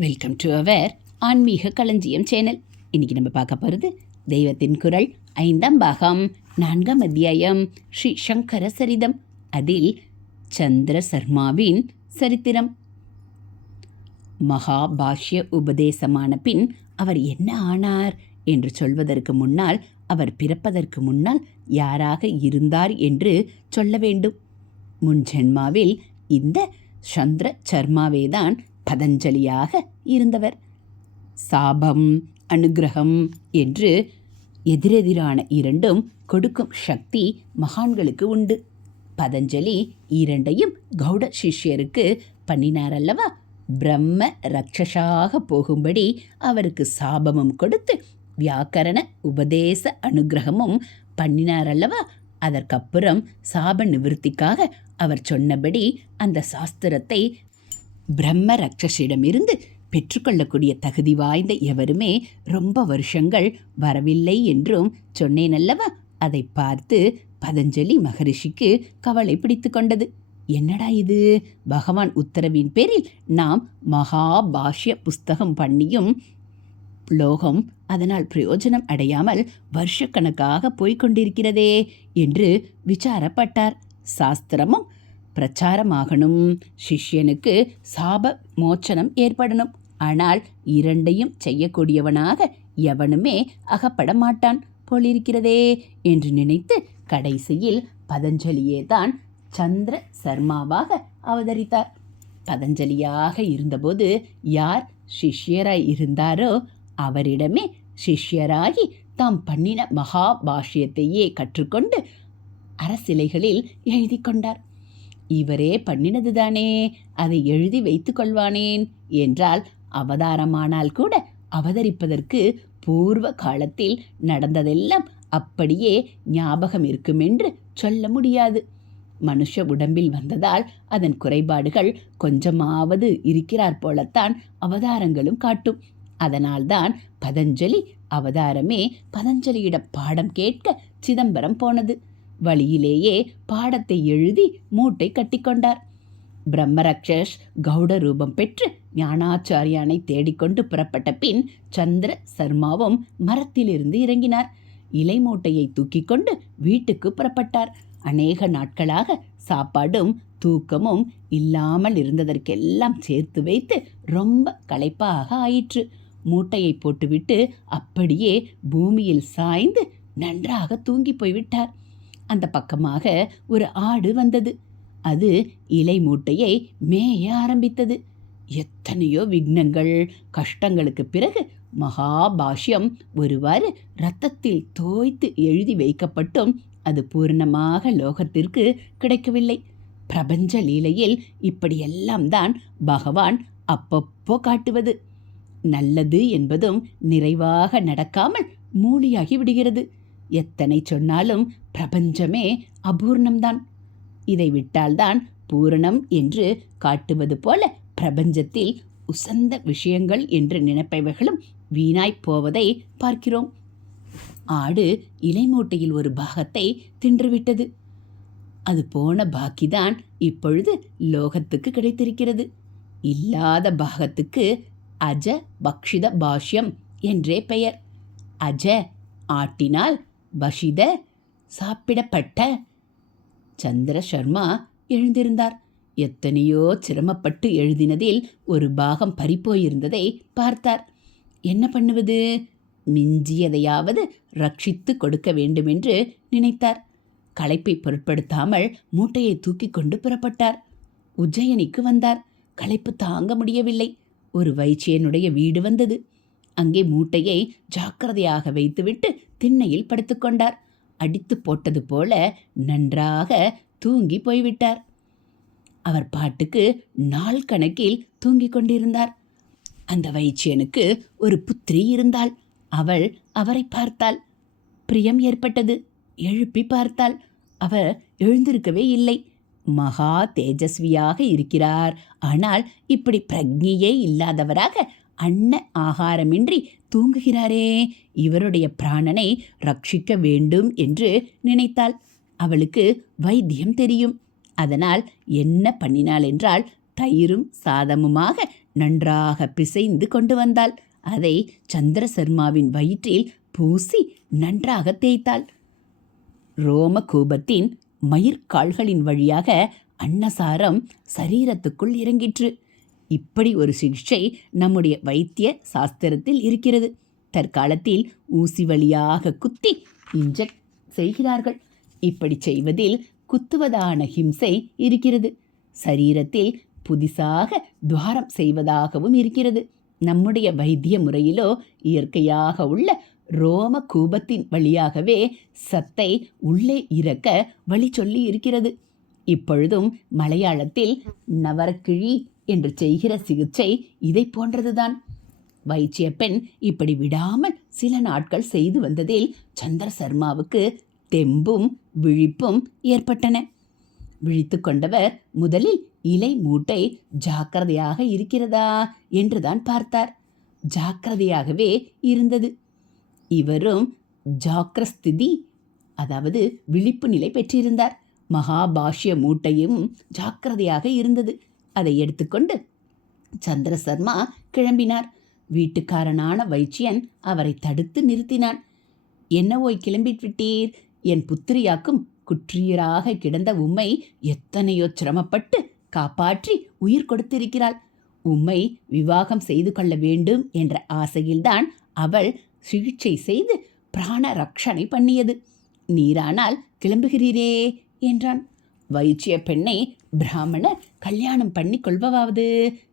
Welcome to our ஆன்மீக களஞ்சியம் channel இன்னைக்கு நம்ம பார்க்க போகிறது தெய்வத்தின் குரல் ஐந்தாம் பாகம் நான்காம் அத்தியாயம் ஸ்ரீ சங்கர சரிதம். அதில் சந்திர சர்மாவின் சரித்திரம். மகாபாஷ்ய உபதேசமான பின் அவர் என்ன ஆனார் என்று சொல்வதற்கு முன்னால் அவர் பிறப்பதற்கு முன்னால் யாராக இருந்தார் என்று சொல்ல வேண்டும். முன் ஜென்மாவில் இந்த சந்திர சர்மாவேதான் பதஞ்சலியாக இருந்தவர். சாபம் அனுக்கிரகம் என்று எதிரெதிரான இரண்டும் கொடுக்கும் சக்தி மகான்களுக்கு உண்டு. பதஞ்சலி இரண்டையும் கௌட சிஷ்யருக்கு பண்ணினார் அல்லவா பிரம்ம ரட்சஷாக போகும்படி அவருக்கு சாபமும் கொடுத்து வியாக்கரண உபதேச அனுக்கிரகமும் பண்ணினார் அல்லவா அதற்கப்புறம் சாப நிவிருத்திக்காக அவர் சொன்னபடி அந்த சாஸ்திரத்தை பிரம்ம ரக்ஷசிடமிருந்து பெற்றுக்கொள்ளக்கூடிய தகுதி வாய்ந்த எவருமே ரொம்ப வருஷங்கள் வரவில்லை என்றும் சொன்னேன் அல்லவா அதை பார்த்து பதஞ்சலி மகரிஷிக்கு கவலை பிடித்து கொண்டது. என்னடா இது? பகவான் உத்தரவின் பேரில் நாம் மகாபாஷ்ய புஸ்தகம் பண்ணியும் லோகம் அதனால் பிரயோஜனம் அடையாமல் வருஷக்கணக்காக போய்க் கொண்டிருக்கிறதே என்று விசாரப்பட்டார். சாஸ்திரமும் பிரச்சாரமாகணும். சிஷ்யனுக்கு சாப மோச்சனம் ஏற்படணும். ஆனால் இரண்டையும் செய்யக்கூடியவனாக எவனுமே அகப்பட மாட்டான் போலிருக்கிறதே என்று நினைத்து கடைசியில் பதஞ்சலியே தான் சந்திர சர்மாவாக அவதரித்தார். பதஞ்சலியாக இருந்தபோது யார் சிஷ்யராய் இருந்தாரோ அவரிடமே சிஷ்யராகி தாம் பண்ணின மகா பாஷ்யத்தையே கற்றுக்கொண்டு அரசிலைகளில் எழுதி கொண்டார் இவரே பண்ணினதுதானே? அதை எழுதி வைத்து கொள்வானேன்? என்றால் அவதாரமானால் கூட அவதரிப்பதற்கு பூர்வ காலத்தில் நடந்ததெல்லாம் அப்படியே ஞாபகம் இருக்குமென்று சொல்ல முடியாது. மனுஷ உடம்பில் வந்ததால் அதன் குறைபாடுகள் கொஞ்சமாவது இருக்கிறார் போலத்தான் அவதாரங்களும் காட்டும். அதனால்தான் பதஞ்சலி அவதாரமே பதஞ்சலியிடம் பாடம் கேட்க சிதம்பரம் போனது. வழியிலேயே பாடத்தை எழுதி மூட்டை கட்டிக்கொண்டார் பிரம்மரக்ஷஸ் கௌட ரூபம் பெற்று ஞானாச்சாரியானை தேடிக்கொண்டு புறப்பட்ட பின் சந்திர சர்மாவும் மரத்திலிருந்து இறங்கினார். இலை மூட்டையை தூக்கி கொண்டு வீட்டுக்கு புறப்பட்டார். அநேக நாட்களாக சாப்பாடும் தூக்கமும் இல்லாமல் இருந்ததற்கெல்லாம் சேர்த்து வைத்து ரொம்ப களைப்பாக ஆயிற்று. மூட்டையை போட்டுவிட்டு அப்படியே பூமியில் சாய்ந்து நன்றாக தூங்கி போய்விட்டார். அந்த பக்கமாக ஒரு ஆடு வந்தது. அது இலை மூட்டையை மேய ஆரம்பித்தது. எத்தனையோ விக்னங்கள் கஷ்டங்களுக்கு பிறகு மகாபாஷ்யம் ஒருவாறு இரத்தத்தில் தோய்த்து எழுதி வைக்கப்பட்டும் அது பூர்ணமாக லோகத்திற்கு கிடைக்கவில்லை. பிரபஞ்ச லீலையில் இப்படியெல்லாம் தான் பகவான் அப்பப்போ காட்டுவது. நல்லது என்பதும் நிறைவாக நடக்காமல் மூலியாகி விடுகிறது. எத்தனை சொன்னாலும் பிரபஞ்சமே அபூர்ணம்தான். இதை விட்டால்தான் பூரணம் என்று காட்டுவது போல பிரபஞ்சத்தில் உசந்த விஷயங்கள் என்று நினைப்பவைகளும் வீணாய்ப் போவதை பார்க்கிறோம். ஆடு இலைமூட்டையில் ஒரு பாகத்தை தின்றுவிட்டது. அது போன பாக்கிதான் இப்பொழுது லோகத்துக்கு கிடைத்திருக்கிறது. இல்லாத பாகத்துக்கு அஜ பக்ஷித பாஷ்யம் என்றே பெயர். அஜ ஆட்டினால் பஷித சாப்பிடப்பட்ட சந்திர சர்மா எழுந்திருந்தார். எத்தனையோ சிரமப்பட்டு எழுதினதில் ஒரு பாகம் பறிப்போயிருந்ததை பார்த்தார். என்ன பண்ணுவது? மிஞ்சியதையாவது ரட்சித்து கொடுக்க வேண்டுமென்று நினைத்தார். களைப்பை பொருட்படுத்தாமல் மூட்டையை தூக்கி கொண்டு புறப்பட்டார். உஜ்ஜயனிக்கு வந்தார். களைப்பு தாங்க முடியவில்லை. ஒரு வைச்சியனுடைய வீடு வந்தது. அங்கே மூட்டையை ஜாக்கிரதையாக வைத்துவிட்டு திண்ணையில் படுத்துக்கொண்டார் அடித்து போட்டது போல நன்றாக தூங்கி போய்விட்டார். அவர் பாட்டுக்கு நாள் கணக்கில் தூங்கிக் கொண்டிருந்தார். அந்த வைச்சியனுக்கு ஒரு புத்திரி இருந்தாள். அவள் அவரை பார்த்தாள். பிரியம் ஏற்பட்டது. எழுப்பி பார்த்தாள். அவர் எழுந்திருக்கவே இல்லை. மகா தேஜஸ்வியாக இருக்கிறார். ஆனால் இப்படி பிரக்ஞையே இல்லாதவராக அன்ன ஆகாரமின்றி தூங்குகிறாரே. இவருடைய பிராணனை ரட்சிக்க வேண்டும் என்று நினைத்தாள். அவளுக்கு வைத்தியம் தெரியும். அதனால் என்ன பண்ணினாள் என்றால் தயிரும் சாதமுமாக நன்றாக பிசைந்து கொண்டு வந்தாள். அதை சந்திர சர்மாவின் வயிற்றில் பூசி நன்றாக தேய்த்தாள். ரோமகூபத்தின் மயிர்கால்களின் வழியாக அன்னசாரம் சரீரத்துக்குள் இறங்கிற்று. இப்படி ஒரு சிகிச்சை நம்முடைய வைத்திய சாஸ்திரத்தில் இருக்கிறது. தற்காலத்தில் ஊசி வழியாக குத்தி இன்ஜெக்ட் செய்கிறார்கள். இப்படி செய்வதில் குத்துவதான ஹிம்சை இருக்கிறது. சரீரத்தில் புதிசாக துவாரம் செய்வதாகவும் இருக்கிறது. நம்முடைய வைத்திய முறையிலோ இயற்கையாக உள்ள ரோம கூபத்தின் வழியாகவே சத்தை உள்ளே இறக்க வழி சொல்லி இருக்கிறது. இப்பொழுதும் மலையாளத்தில் நவரக்கிழி என்று செய்கிற சிகிச்சை இதை போன்றதுதான். வைச்சிய பெண் இப்படி விடாமல் சில நாட்கள் செய்து வந்ததில் சந்திர சர்மாவுக்கு தெம்பும் விழிப்பும் ஏற்பட்டன. விழித்து கொண்டவர் முதலில் இலை மூட்டை ஜாக்கிரதையாக இருக்கிறதா என்றுதான் பார்த்தார். ஜாக்கிரதையாகவே இருந்தது. இவரும் ஜாக்கிரஸ்திதி அதாவது விழிப்பு நிலை பெற்றிருந்தார். மகாபாஷ்ய மூட்டையும் ஜாக்கிரதையாக இருந்தது. அதை எடுத்துக்கொண்டு சந்திர சர்மா கிளம்பினார். வீட்டுக்காரனான வைச்சியன் அவரை தடுத்து நிறுத்தினான். என்ன ஓய் கிளம்பிட்டு விட்டீர்? என் புத்திரியாக்கும் குற்றியராக கிடந்த உம்மை எத்தனையோ சிரமப்பட்டு காப்பாற்றி உயிர் கொடுத்திருக்கிறாள். உம்மை விவாகம் செய்து கொள்ள வேண்டும் என்ற ஆசையில்தான் அவள் சிகிச்சை செய்து பிராண ரக்ஷணை பண்ணியது. நீரானால் கிளம்புகிறீரே என்றான். வைச்சிய பெண்ணை பிராமணர் கல்யாணம் பண்ணி கொள்பவாவது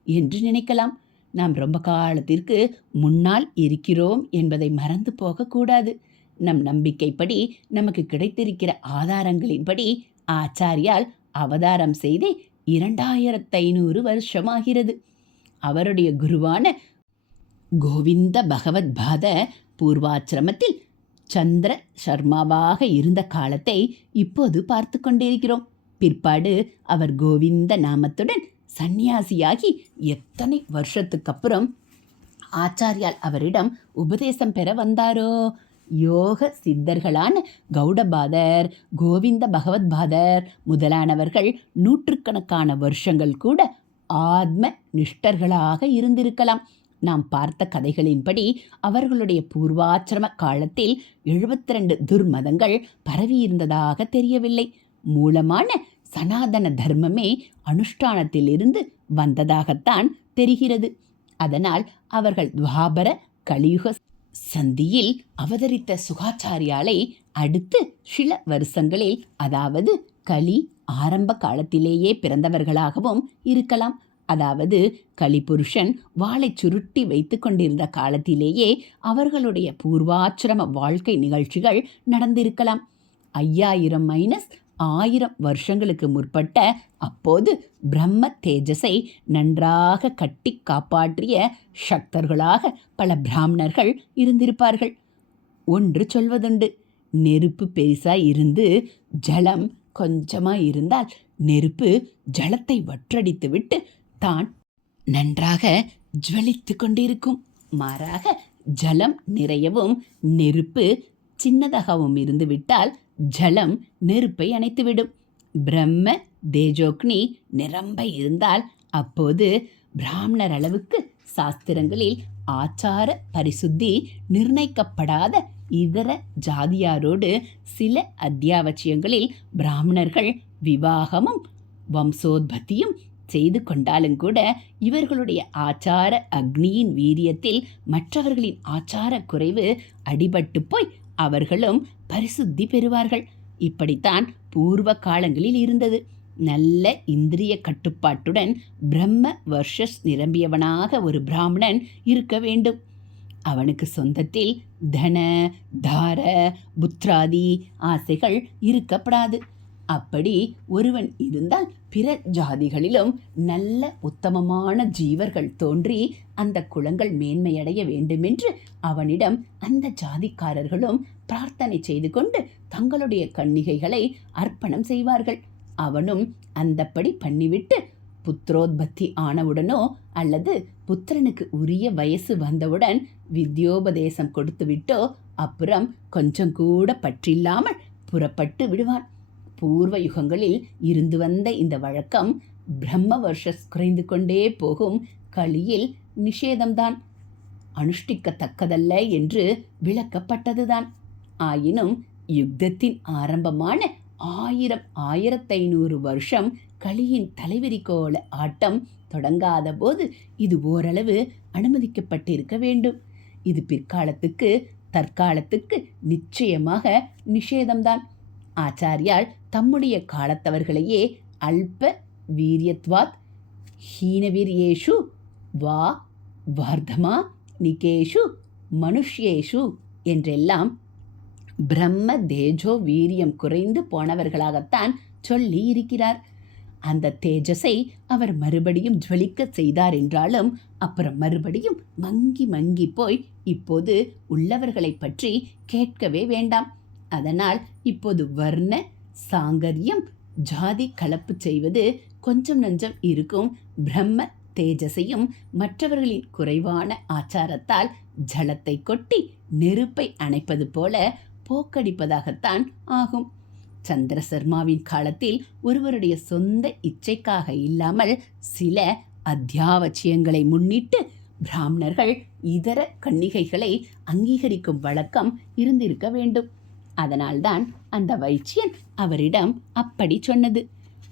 என்று நினைக்கலாம். நாம் ரொம்ப காலத்திற்கு முன்னால் இருக்கிறோம் என்பதை மறந்து போகக்கூடாது. நம் நம்பிக்கைப்படி நமக்கு கிடைத்திருக்கிற ஆதாரங்களின்படி ஆச்சாரியால் அவதாரம் செய்து இரண்டாயிரத்து ஐநூறு வருஷமாகிறது. அவருடைய குருவான கோவிந்த பகவத் பாத பூர்வாச்சிரமத்தில் சந்திர சர்மாவாக இருந்த காலத்தை இப்போது பார்த்து கொண்டிருக்கிறோம். பிற்பாடு அவர் கோவிந்த நாமத்துடன் சந்நியாசியாகி எத்தனை வருஷத்துக்கப்புறம் ஆச்சாரியால் அவரிடம் உபதேசம் பெற வந்தாரோ? யோக சித்தர்களான கௌடபாதர் கோவிந்த பகவத்பாதர் முதலானவர்கள் நூற்றுக்கணக்கான வருஷங்கள் கூட ஆத்ம நிஷ்டர்களாக இருந்திருக்கலாம். நாம் பார்த்த கதைகளின்படி அவர்களுடைய பூர்வாச்சிரம காலத்தில் எழுபத்தி ரெண்டு துர்மதங்கள் பரவியிருந்ததாக தெரியவில்லை. மூலமான சனாதன தர்மமே அனுஷ்டானத்திலிருந்து வந்ததாகத்தான் தெரிகிறது. அதனால் அவர்கள் துவாபர கலியுக சந்தியில் அவதரித்த சுகாச்சாரியாலை அடுத்து சில வருஷங்களில் அதாவது கலி ஆரம்ப காலத்திலேயே பிறந்தவர்களாகவும் இருக்கலாம். அதாவது கலிபுருஷன் வாளை சுருட்டி வைத்து கொண்டிருந்த காலத்திலேயே அவர்களுடைய பூர்வாச்சிரம வாழ்க்கை நிகழ்ச்சிகள் நடந்திருக்கலாம். ஐயாயிரம் மைனஸ் ஆயிரம் வருஷங்களுக்கு முற்பட்ட அப்போது பிரம்ம தேஜஸை நன்றாக கட்டி காப்பாற்றிய சக்தர்களாக பல பிராமணர்கள் இருந்திருப்பார்கள். ஒன்று சொல்வதுண்டு நெருப்பு பெரிசா இருந்து ஜலம் கொஞ்சமாக இருந்தால் நெருப்பு ஜலத்தை வற்றடித்து விட்டு தான் நன்றாக ஜுவலித்து கொண்டிருக்கும். மாறாக ஜலம் நிறையவும் நெருப்பு சின்னதாகவும் இருந்துவிட்டால் ஜலம் நெருப்பை அணைத்துவிடும். பிரம்ம தேஜோக்னி நிரம்ப இருந்தால் அப்போது பிராமணர் அளவுக்கு சாஸ்திரங்களில் ஆச்சார பரிசுத்தி நிர்ணயிக்கப்படாத இதர ஜாதியாரோடு சில அத்தியாவசியங்களில் பிராமணர்கள் விவாகமும் வம்சோத்பத்தியும் செய்து கொண்டாலும் கூட இவர்களுடைய ஆச்சார அக்னியின் வீரியத்தில் மற்றவர்களின் ஆச்சார குறைவு அடிபட்டு போய் அவர்களும் பரிசுத்தி பெறுவார்கள். இப்படித்தான் பூர்வ காலங்களில் இருந்தது. நல்ல இந்திரிய கட்டுப்பாட்டுடன் பிரம்ம வர்ஷஸ் நிரம்பியவனாக ஒரு பிராமணன் இருக்க வேண்டும். அவனுக்கு சொந்தத்தில் தன தார புத்ராதி ஆசைகள் இருக்கப்படாது. அப்படி ஒருவன் இருந்தால் பிற ஜாதிகளிலும் நல்ல உத்தமமான ஜீவர்கள் தோன்றி அந்த குலங்கள் மேன்மையடைய வேண்டுமென்று அவனிடம் அந்த ஜாதிக்காரர்களும் பிரார்த்தனை செய்து கொண்டு தங்களுடைய கன்னிகைகளை அர்ப்பணம் செய்வார்கள். அவனும் அந்தப்படி பண்ணிவிட்டு புத்திரோத்பத்தி ஆனவுடனோ அல்லது புத்திரனுக்கு உரிய வயசு வந்தவுடன் வித்யோபதேசம் கொடுத்துவிட்டோ அப்புறம் கொஞ்சம் கூட பற்றில்லாமல் புறப்பட்டு விடுவான். பூர்வ யுகங்களில் இருந்து வந்த இந்த வழக்கம் பிரம்ம வருஷஸ் குறைந்து கொண்டே போகும். களியில் நிஷேதம்தான். அனுஷ்டிக்கத்தக்கதல்ல என்று விளக்கப்பட்டதுதான். ஆயினும் யுத்தத்தின் ஆரம்பமான ஆயிரம் ஆயிரத்தைநூறு வருஷம் களியின் தலைவிரிக்கோள ஆட்டம் தொடங்காத போது இது ஓரளவு அனுமதிக்கப்பட்டிருக்க வேண்டும். இது பிற்காலத்துக்கு தற்காலத்துக்கு நிச்சயமாக நிஷேதம்தான். ஆச்சாரியால் தம்முடைய காலத்தவர்களையே அல்ப வீரியத்வாத் ஹீனவீரியேஷு வா வர்தமா நிகேஷு மனுஷ்யேஷு என்றெல்லாம் பிரம்ம தேஜோ வீரியம் குறைந்து போனவர்களாகத்தான் சொல்லி இருக்கிறார். அந்த தேஜஸை அவர் மறுபடியும் ஜுவலிக்க செய்தார் என்றாலும் அப்புறம் மறுபடியும் மங்கி மங்கி போய் இப்போது உள்ளவர்களை பற்றி கேட்கவே வேண்டாம். அதனால் இப்போது வர்ண சாங்கரியம் ஜாதி கலப்பு செய்வது கொஞ்சம் நஞ்சம் இருக்கும். பிரம்ம தேஜஸையும் மற்றவர்களின் குறைவான ஆச்சாரத்தால் ஜலத்தை கொட்டி நெருப்பை அணைப்பது போல போக்கடிப்பதாகத்தான் ஆகும். சந்திர சர்மாவின் காலத்தில் ஒருவருடைய சொந்த இச்சைக்காக இல்லாமல் சில அத்தியாவசியங்களை முன்னிட்டு பிராமணர்கள் இதர கன்னிகைகளை அங்கீகரிக்கும் வழக்கம் இருந்திருக்க வேண்டும். அதனால்தான் அந்த வைச்சியன் அவரிடம் அப்படி சொன்னது.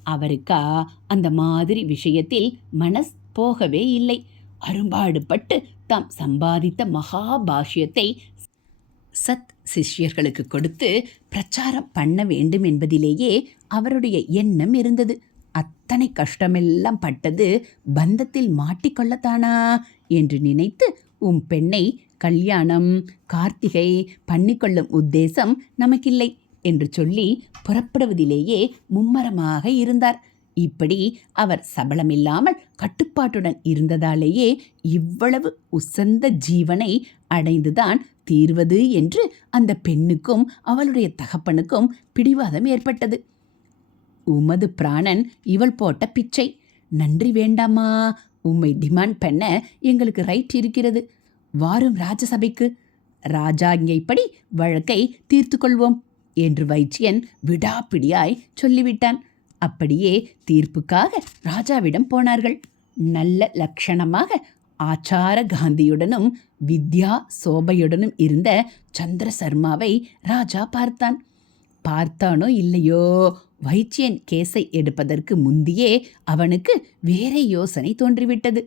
அவருக்கா அந்த மாதிரி விஷயத்தில் மனஸ் போகவே இல்லை. அரும்பாடுபட்டு தாம் சம்பாதித்த மகாபாஷ்யத்தை சத் சிஷ்யர்களுக்கு கொடுத்து பிரச்சாரம் பண்ண வேண்டும் என்பதிலேயே அவருடைய எண்ணம் இருந்தது. அத்தனை கஷ்டமெல்லாம் பட்டது பந்தத்தில் மாட்டிக்கொள்ளத்தானா என்று நினைத்து உம் பெண்ணை கல்யாணம் கார்த்திகை பண்ணிக்கொள்ளும் உத்தேசம் நமக்கில்லை. என்று சொல்லி புறப்படுவதிலேயே மும்மரமாக இருந்தார். இப்படி அவர் சபலமில்லாமல் கட்டுப்பாட்டுடன் இருந்ததாலேயே இவ்வளவு உசந்த ஜீவனை அடைந்துதான் தீர்வது என்று அந்த பெண்ணுக்கும் அவளுடைய தகப்பனுக்கும் பிடிவாதம் ஏற்பட்டது. உமது பிராணன் இவள் போட்ட பிச்சை. நன்றி வேண்டாமா? உம்மை டிமாண்ட் பண்ண எங்களுக்கு ரைட் இருக்கிறது. வாரும் ராஜசபைக்கு. ராஜாங்கைப்படி வழக்கை தீர்த்து கொள்வோம் என்று வைச்சியன் விடாப்பிடியாய் சொல்லிவிட்டான். அப்படியே தீர்ப்புக்காக ராஜாவிடம் போனார்கள். நல்ல லட்சணமாக ஆச்சார காந்தியுடனும் வித்யா சோபையுடனும் இருந்த சந்திர சர்மாவை ராஜா பார்த்தான். பார்த்தானோ இல்லையோ? வைச்சியன் கேஸை எடுப்பதற்கு முந்தியே அவனுக்கு வேற யோசனை தோன்றிவிட்டது.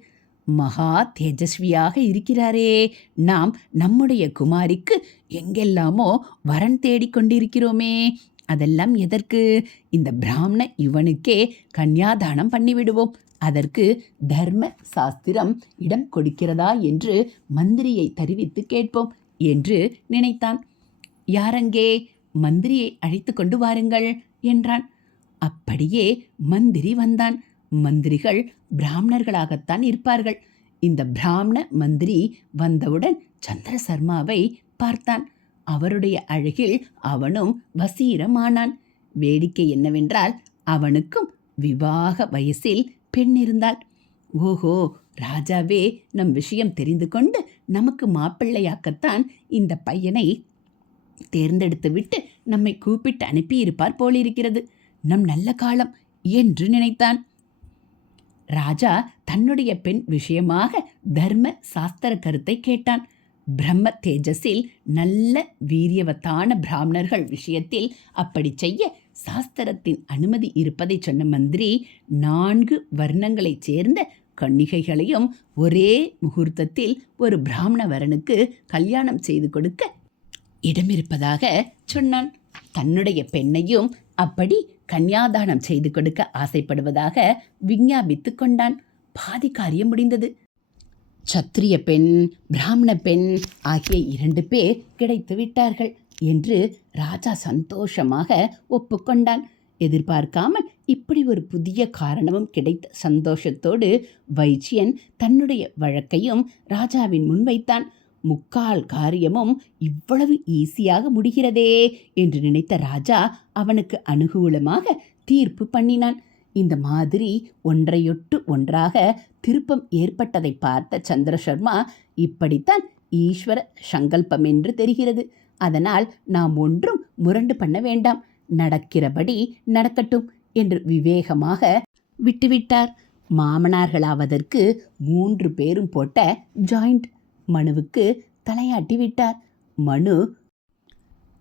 மகா தேஜஸ்வியாக இருக்கிறாரே. நாம் நம்முடைய குமாரிக்கு எங்கெல்லாமோ வரன் தேடிக்கொண்டிருக்கிறோமே அதெல்லாம் எதற்கு? இந்த பிராமண இவனுக்கே கன்யாதானம் பண்ணிவிடுவோம். அதற்கு தர்ம சாஸ்திரம் இடம் கொடுக்கிறதா என்று மந்திரியை தெரிவித்து கேட்போம் என்று நினைத்தான். யாரங்கே? மந்திரியை அழைத்து கொண்டு வாருங்கள் என்றான். அப்படியே மந்திரி வந்தான். மந்திரிகள் பிராமணர்களாகத்தான் இருப்பார்கள். இந்த பிராமண மந்திரி வந்தவுடன் சந்திர சர்மாவை பார்த்தான். அவருடைய அழகில் அவனும் வசீரமானான். வேடிக்கை என்னவென்றால் அவனுக்கும் விவாக வயசில் பெண் இருந்தாள். ஓஹோ ராஜாவே நம் விஷயம் தெரிந்து கொண்டு நமக்கு மாப்பிள்ளையாக்கத்தான் இந்த பையனை தேர்ந்தெடுத்து விட்டு நம்மை கூப்பிட்டு அனுப்பியிருப்பார் போலிருக்கிறது. நம் நல்ல காலம் என்று நினைத்தான். ராஜா தன்னுடைய பெண் விஷயமாக தர்ம சாஸ்திர கருத்தை கேட்டான். பிரம்ம தேஜஸில் நல்ல வீரியவத்தான பிராமணர்கள் விஷயத்தில் அப்படி செய்ய சாஸ்திரத்தின் அனுமதி இருப்பதை சொன்ன மந்திரி நான்கு வர்ணங்களைச் சேர்ந்த கன்னிகைகளையும் ஒரே முகூர்த்தத்தில் ஒரு பிராமண வரனுக்கு கல்யாணம் செய்து கொடுக்க இடமிருப்பதாக சொன்னான். தன்னுடைய பெண்ணையும் அப்படி கன்யாதானம் செய்து கொடுக்க ஆசைப்படுவதாக விஞ்ஞாபித்து கொண்டான். பாதி காரியம் முடிந்தது. சத்திரிய பெண் பிராமண பெண் ஆகிய இரண்டு பேர் கிடைத்து விட்டார்கள் என்று ராஜா சந்தோஷமாக ஒப்புக்கொண்டான் எதிர்பார்க்காமல் இப்படி ஒரு புதிய காரணமும் கிடைத்த சந்தோஷத்தோடு வைச்சியன் தன்னுடைய வழக்கையும் ராஜாவின் முன் வைத்தான். முக்கால் காரியமும் இவ்வளவு ஈஸியாக முடிகிறதே என்று நினைத்த ராஜா அவனுக்கு அனுகூலமாக தீர்ப்பு பண்ணினான். இந்த மாதிரி ஒன்றையொட்டு ஒன்றாக திருப்பம் ஏற்பட்டதை பார்த்த சந்திரசர்மா இப்படித்தான் ஈஸ்வர சங்கல்பம் என்று தெரிகிறது. அதனால் நாம் ஒன்றும் முரண்டு பண்ண வேண்டாம். நடக்கிறபடி நடக்கட்டும் என்று விவேகமாக விட்டுவிட்டார். மாமனார்களாவதற்கு மூன்று பேரும் போட்ட ஜாயிண்ட் மனுவுக்கு தலையாட்டி விட்டார். மனு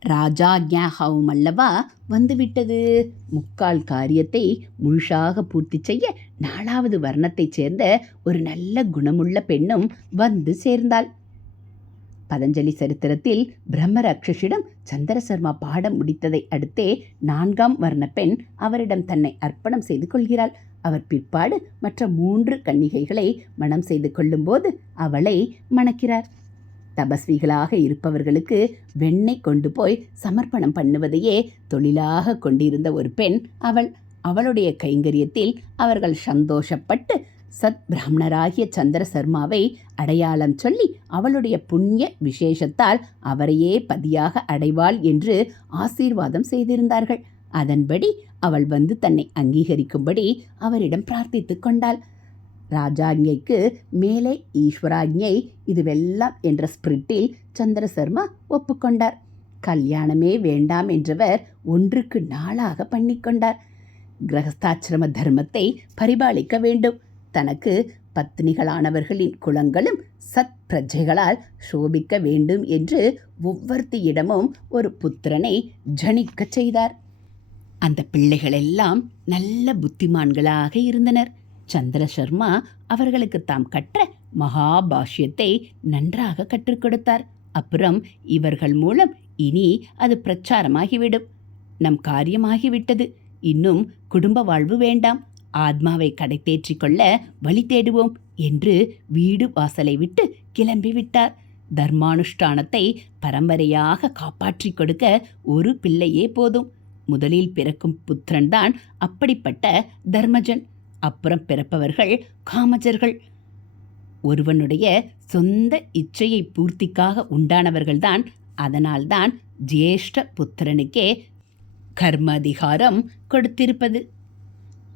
ராஜாஜ்யாகவும் அல்லவா? வந்துவிட்டது முக்கால் காரியத்தை முழுஷாக பூர்த்தி செய்ய நாலாவது வர்ணத்தைச் சேர்ந்த ஒரு நல்ல குணமுள்ள பெண்ணும் வந்து சேர்ந்தாள். பதஞ்சலி சரித்திரத்தில் பிரம்ம ராட்சசிடம் சந்திரசர்மா பாடம் முடித்ததை அடுத்தே நான்காம் வர்ண பெண் அவரிடம் தன்னை அர்ப்பணம் செய்து கொள்கிறாள். அவர் பிற்பாடு மற்ற மூன்று கன்னிகைகளை மணம் செய்து கொள்ளும்போது அவளை மணக்கிறார். தபஸ்விகளாக இருப்பவர்களுக்கு வெண்ணெய் கொண்டு போய் சமர்ப்பணம் பண்ணுவதையே தொழிலாக கொண்டிருந்த ஒரு பெண் அவள். அவளுடைய கைங்கரியத்தில் அவர்கள் சந்தோஷப்பட்டு சத் பிராமணராகிய சந்திர சர்மாவை அடையாளம் சொல்லி அவளுடைய புண்ணிய விசேஷத்தால் அவரையே பதியாக அடைவாள் என்று ஆசீர்வாதம் செய்திருந்தார்கள். அதன்படி அவள் வந்து தன்னை அங்கீகரிக்கும்படி அவரிடம் பிரார்த்தித்துக் கொண்டாள். ராஜாஜ்ஞைக்கு மேலே ஈஸ்வராஜ்ஞை இதுவெல்லாம் என்ற ஸ்பிரிட்டில் சந்திரசர்மா ஒப்புக்கொண்டார் கல்யாணமே வேண்டாம் என்றவர் ஒன்றுக்கு நாளாக பண்ணிக்கொண்டார் கிரகஸ்தாசிரம தர்மத்தை பரிபாலிக்க வேண்டும். தனக்கு பத்னிகளானவர்களின் குலங்களும் சத் பிரஜைகளால் சோபிக்க வேண்டும் என்று ஒவ்வொருத்தியிடமும் ஒரு புத்திரனை ஜனிக்கச் செய்தார். அந்த பிள்ளைகளெல்லாம் நல்ல புத்திமான்களாக இருந்தனர். சந்திர சர்மா அவர்களுக்கு தாம் கற்ற மகாபாஷ்யத்தை நன்றாக கற்றுக் கொடுத்தார். அப்புறம் இவர்கள் மூலம் இனி அது பிரச்சாரமாகிவிடும். நம் காரியமாகிவிட்டது. இன்னும் குடும்ப வாழ்வு வேண்டாம். ஆத்மாவை கடை கொள்ள வழி தேடுவோம் என்று வீடு வாசலை விட்டு கிளம்பி விட்டார் தர்மானுஷ்டானத்தை பரம்பரையாக காப்பாற்றிக் கொடுக்க ஒரு பிள்ளையே போதும். முதலில் பிறக்கும் புத்திரன்தான் அப்படிப்பட்ட தர்மஜன். அப்புறம் பிறப்பவர்கள் காமஜர்கள். ஒருவனுடைய சொந்த இச்சையை பூர்த்திக்காக உண்டானவர்கள்தான். அதனால்தான் ஜேஷ்ட புத்திரனுக்கே கர்ம அதிகாரம் கொடுத்திருப்பது.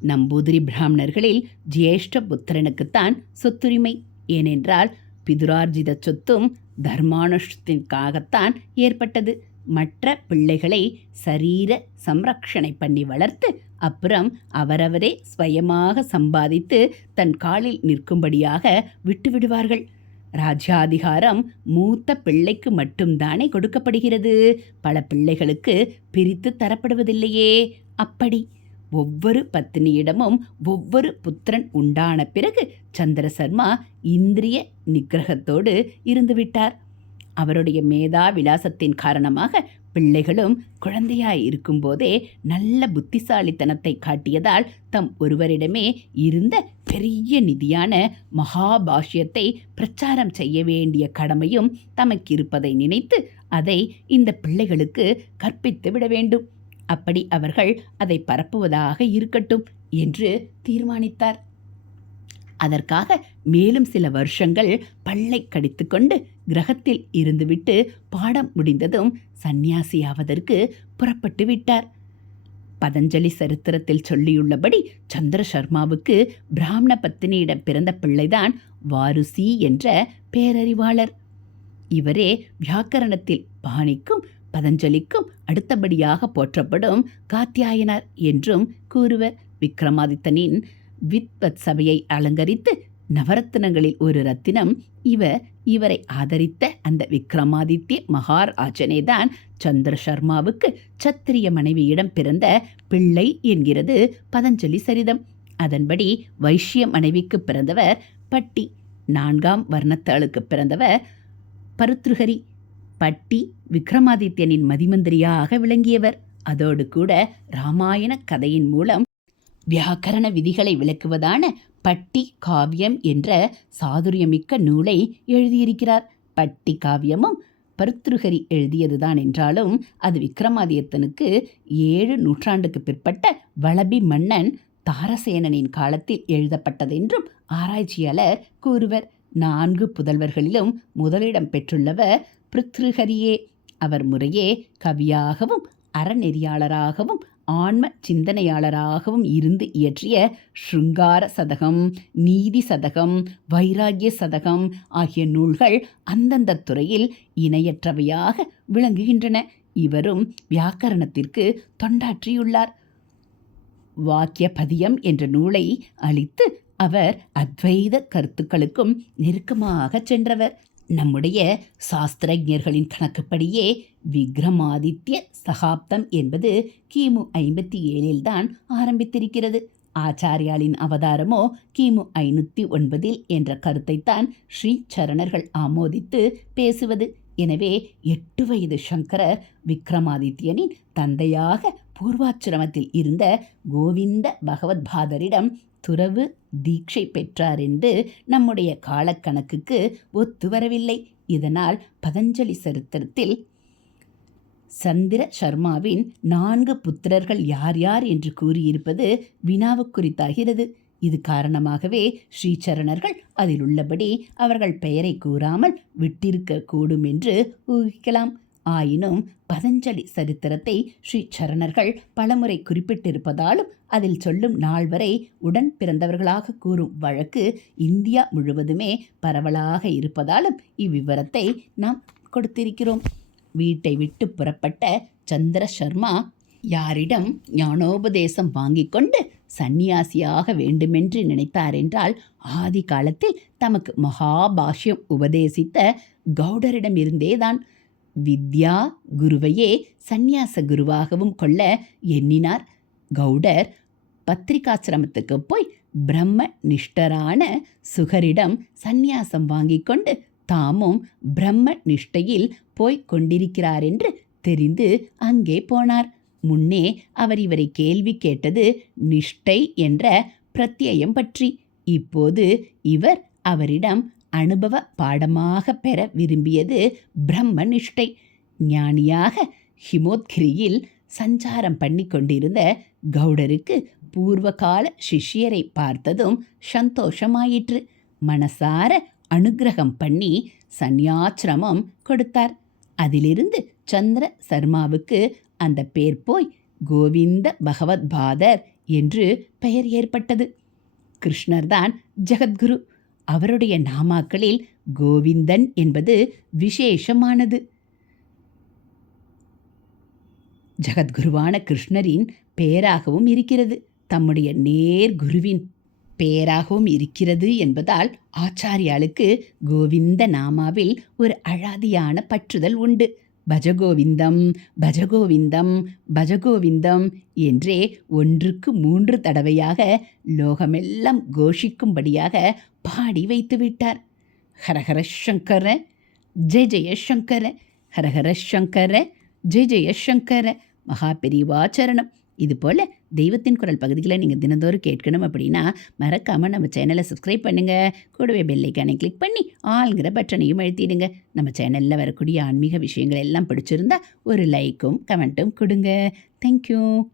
நம்பூதிரி பிராமணர்களில் ஜேஷ்ட புத்திரனுக்குத்தான் சொத்துரிமை. ஏனென்றால் பிதுரார்ஜித சொத்தும் தர்மானுஷ்டத்திற்காகத்தான் ஏற்பட்டது. மற்ற பிள்ளைகளை சரீர சம்ரக்ஷணை பண்ணி வளர்த்து அப்புறம் அவரவரே ஸ்வயமாக சம்பாதித்து தன் காலில் நிற்கும்படியாக விட்டுவிடுவார்கள் ராஜ்யாதிகாரம் மூத்த பிள்ளைக்கு மட்டும்தானே கொடுக்கப்படுகிறது. பல பிள்ளைகளுக்கு பிரித்து தரப்படுவதில்லையே. அப்படி ஒவ்வொரு பத்தினியிடமும் ஒவ்வொரு புத்திரன் உண்டான பிறகு சந்திரசர்மா இந்திரிய நிகிரகத்தோடு இருந்துவிட்டார் அவருடைய மேதா விலாசத்தின் காரணமாக பிள்ளைகளும் குழந்தையாய் இருக்கும்போதே நல்ல புத்திசாலித்தனத்தை காட்டியதால் தம் ஒருவரிடமே இருந்த பெரிய நிதியான மகாபாஷ்யத்தை பிரச்சாரம் செய்ய வேண்டிய கடமையும் தமக்கிருப்பதை நினைத்து அதை இந்த பிள்ளைகளுக்கு கற்பித்து விட வேண்டும். அப்படி அவர்கள் அதை பரப்புவதாக இருக்கட்டும் என்று தீர்மானித்தார். அதற்காக மேலும் சில வருஷங்கள் பல்லை கடித்துக்கொண்டு கிரகத்தில் இருந்துவிட்டு பாடம் முடிந்ததும் சந்நியாசியாவதற்கு புறப்பட்டு விட்டார். பதஞ்சலி சரித்திரத்தில் சொல்லியுள்ளபடி சந்திர சர்மாவுக்கு பிராமண பத்தினியிடம் பிறந்த பிள்ளைதான் வாருசி என்ற பேரறிவாளர். இவரே வியாக்கரணத்தில் பாணிக்கும் பதஞ்சலிக்கும் அடுத்தபடியாக போற்றப்படும் காத்தியாயனார் என்றும் கூறுவர். விக்ரமாதித்தனின் வித்வத் சபையை அலங்கரித்து நவரத்தினங்களில் ஒரு ரத்தினம் இவர் இவரை ஆதரித்த அந்த விக்ரமாதித்ய மகாராஜனேதான் சந்திர சர்மாவுக்கு சத்திரிய மனைவியிடம் பிறந்த பிள்ளை என்கிறது பதஞ்சலி சரிதம். அதன்படி வைஷ்ய மனைவிக்கு பிறந்தவர் பட்டி நான்காம் வர்ணத்தாளுக்கு பிறந்தவர் பருத்ருஹரி. பட்டி விக்ரமாதித்யனின் மதிமந்திரியாக விளங்கியவர். அதோடு கூட ராமாயண கதையின் மூலம் வியாக்கரண விதிகளை விளக்குவதான பட்டி காவியம் என்ற சாதுரியமிக்க நூலை எழுதியிருக்கிறார். பட்டி காவியமும் பருத்ருகரி எழுதியதுதான் என்றாலும் அது விக்ரமாதித்யனுக்கு ஏழு நூற்றாண்டுக்கு பிற்பட்ட வளபி மன்னன் தாரசேனனின் காலத்தில் எழுதப்பட்டதென்றும் ஆராய்ச்சியாளர் கூறுவர். நான்கு புதல்வர்களிலும் முதலிடம் பெற்றுள்ளவர் பிருத்ருஹரியே அவர் முறையே கவியாகவும் அறநெறியாளராகவும் ஆன்ம சிந்தனையாளராகவும் இருந்து இயற்றிய ஷிருங்கார சதகம் நீதி சதகம் வைராகிய சதகம் ஆகிய நூல்கள் அந்தந்த துறையில் இணையற்றவையாக விளங்குகின்றன. இவரும் வியாக்கரணத்திற்கு தொண்டாற்றியுள்ளார். வாக்கிய பதியம் என்ற நூலை அளித்து அவர் அத்வைத கருத்துக்களுக்கும் நெருக்கமாக சென்றவர். நம்முடைய சாஸ்திரஜர்களின் கணக்குப்படியே விக்ரமாதித்ய சகாப்தம் என்பது கிமு ஐம்பத்தி ஏழில் தான் ஆரம்பித்திருக்கிறது. ஆச்சாரியாளின் அவதாரமோ கிமு ஐநூற்றி ஒன்பதில் என்ற கருத்தைத்தான் ஸ்ரீ சரணர்கள் ஆமோதித்து பேசுவது. எனவே எட்டு வயது சங்கரர் விக்ரமாதித்யனின் தந்தையாக பூர்வாச்சிரமத்தில் இருந்த கோவிந்த பகவத்பாதரிடம் துறவு தீட்சை பெற்றார் என்று நம்முடைய காலக்கணக்குக்கு ஒத்து வரவில்லை இதனால் பதஞ்சலி சரித்திரத்தில் சந்திர சர்மாவின் நான்கு புத்திரர்கள் யார் யார் என்று கூறியிருப்பது வினாவுக்குறித்தாகிறது. இது காரணமாகவே ஸ்ரீசரணர்கள் அதில் உள்ளபடி அவர்கள் பெயரை கூறாமல் விட்டிருக்க கூடும் என்று ஊகிக்கலாம். ஆயினும் பதஞ்சலி சரித்திரத்தை ஸ்ரீ சரணர்கள் பலமுறை குறிப்பிட்டிருப்பதாலும் அதில் சொல்லும் நாள் வரை உடன் பிறந்தவர்களாக கூறும் வழக்கு இந்தியா முழுவதுமே பரவலாக இருப்பதாலும் இவ்விவரத்தை நாம் கொடுத்திருக்கிறோம். வீட்டை விட்டு புறப்பட்ட சந்திர சர்மா யாரிடம் ஞானோபதேசம் வாங்கி கொண்டு சந்நியாசியாக வேண்டுமென்று நினைத்தார் என்றால் ஆதி காலத்தில் தமக்கு மகாபாஷ்யம் உபதேசித்த கௌடரிடமிருந்தேதான். வித்யா குருவையே சந்நியாச குருவாகவும் கொள்ள எண்ணினார். கௌடர் பத்திரிகாசிரமத்துக்கு போய் பிரம்ம நிஷ்டரான சுகரிடம் சந்நியாசம் வாங்கி கொண்டு தாமும் பிரம்ம நிஷ்டையில் போய்க் கொண்டிருக்கிறார் என்று தெரிந்து அங்கே போனார். முன்னே அவர் இவரை கேள்வி கேட்டது நிஷ்டை என்ற பிரத்யயம் பற்றி. இப்போது இவர் அவரிடம் அனுபவ பாடமாக பெற விரும்பியது பிரம்ம நிஷ்டை ஞானியாக ஹிமோத்கிரியில் சஞ்சாரம் பண்ணி கொண்டிருந்த கௌடருக்கு பூர்வகால சிஷ்யரை பார்த்ததும் சந்தோஷமாயிற்று. மனசார அனுக்கிரகம் பண்ணி சந்யாசிரமம் கொடுத்தார். அதிலிருந்து சந்திர சர்மாவுக்கு அந்த பேர் போய் கோவிந்த பகவத்பாதர் என்று பெயர் ஏற்பட்டது. கிருஷ்ணர்தான் ஜெகத்குரு. அவருடைய நாமாக்களில் கோவிந்தன் என்பது விசேஷமானது. ஜகத்குருவான கிருஷ்ணரின் பெயராகவும் இருக்கிறது. தம்முடைய நேர் குருவின் பெயராகவும் இருக்கிறது என்பதால் ஆச்சாரியாளுக்கு கோவிந்த நாமாவில் ஒரு அழாதியான பற்றுதல் உண்டு. பஜகோவிந்தம் பஜகோவிந்தம் பஜகோவிந்தம் என்றே ஒன்றுக்கு மூன்று தடவையாக லோகமெல்லாம் கோஷிக்கும்படியாக பாடி வைத்து விட்டார். ஹரஹர சங்கர ஜெய ஜெயசங்கர ஹரஹர சங்கர ஜெய மகா பெரிவாச்சரணம் இதுபோல் இது போல் தெய்வத்தின் குரல் பகுதிகளை நீங்கள் தினந்தோறும் கேட்கணும் அப்படின்னா மறக்காமல் நம்ம சேனலை சப்ஸ்கிரைப் பண்ணுங்கள் கூடவே பெல்லைக்கானை கிளிக் பண்ணி ஆளுங்கிற பட்டனையும் எழுத்திடுங்க நம்ம சேனலில் வரக்கூடிய ஆன்மீக விஷயங்கள் எல்லாம் பிடிச்சிருந்தா ஒரு லைக்கும் கமெண்ட்டும் கொடுங்க. தேங்க்யூ